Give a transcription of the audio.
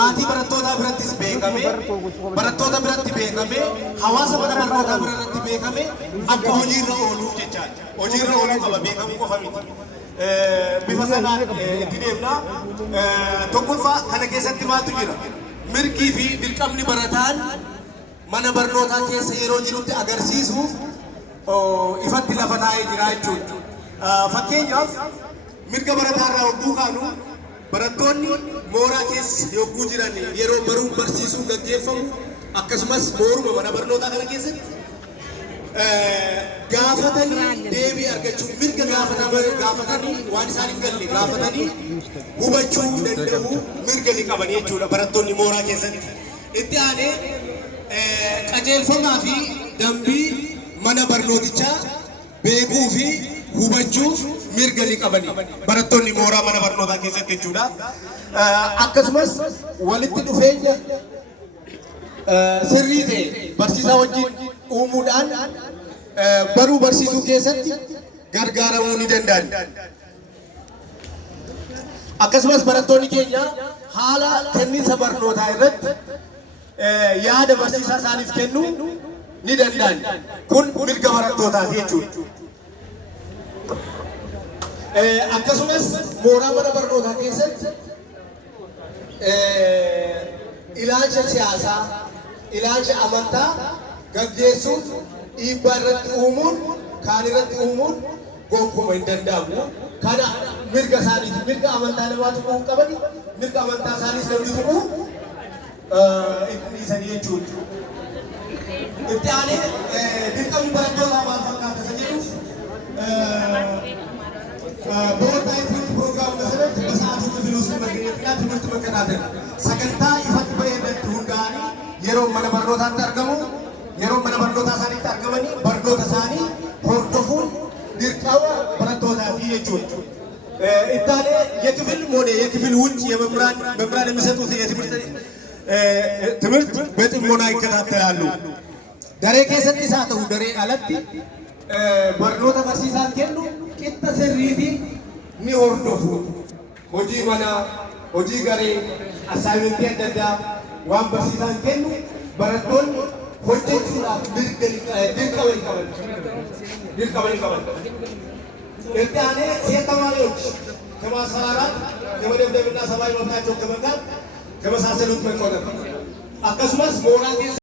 maatii barattootaa birattis beekame barattoota biratti beekame hawaasa mana barnootaa biratti beekame akka hojiirra ooluuf jechaadha. Hojiirra ooluu qaba beekamuu qofa miti. Bifa sanaan itti deemna. Tokkoffaa kana keessatti maaltu jira? Mirgii fi dirqamni barataan mana barnootaa keessa yeroo jirutti agarsiisuuf ifatti lafa taa'ee jira jechuudha. Fakkeenyaaf mirga barataa irraa kaanu barattoonni mooraa keessa yogguu jiran yeroo baruu barsiisuu gaggeeffamu akkasumas mooruma mana barnootaa kana keessatti gaafatanii deebii argachuu mirga gaafatanii waan isaan hin galle gaafatanii hubachuu danda'u mirga ni qaban jechuudha barattoonni mooraa keessatti. Itti aanee qajeelfamaa fi dambii mana barnootichaa beekuu fi hubachuuf mirga ni qaban barattoonni mooraa mana barnootaa keessatti jechuudha. Akkasumas walitti dhufeenya sirrii ta'e barsiisaa wajjin uumuudhaan baruu barsiisuu keessatti gargaaramuu ni danda'an. Akkasumas barattoonni keenya haala kenniinsa barnootaa irratti yaada barsiisaa isaaniif kennuu ni danda'an. Kun mirga barattootaati jechuudha. Akkasumas mooraa mana barnootaa keessatti ilaalcha siyaasaa, ilaalcha amantaa gaggeessuuf dhiibbaa irratti uumuun, kaan irratti uumuun gonkumaa hin danda'amu. Kana mirga isaaniiti. Mirga amantaa namaa tuquu qabani, mirga amantaa isaaniis namni tuquu dhiisanii jechuudha. Itti aanee dirqamni barattootaa maal fakkaata isa jedhuuf በወጣ የትምህርት ፕሮግራም መሰረት በሰዓቱ ክፍል ውስጥ መገኘትና ትምህርት መከታተል ሰገንታ ይፈት በየነት ሁንዳኒ የሮም መነ በርኖታን ተርገሙ የሮም መነ በርኖታ ሳኒ ተርገመኒ በርኖታ ሳኒ ሆርዶፉን ድርቀዋ በረቶታ ፊየቹን ኢታኔ የክፍል ሞኔ የክፍል ውጭ የመምህራን የሚሰጡት ትምህርት በጥሞና ይከታተላሉ። ደሬ keessatti isaa ta'u daree alatti barnoota barsiisaan kennu qixa sirriitiin ni hordofu. Hojii manaa, hojii garee, assaayimentii adda addaa waan barsiisaan kennu barattoonni hojjechuudhaaf dirqama ni qaban. Itti aanee ሴት ተማሪዎች ከማስፈራራት ከመደብደብና ሰብአዊ መብታቸውን ከመንካት ከመሳሰሉት መቆጠብ akkasumas mooraa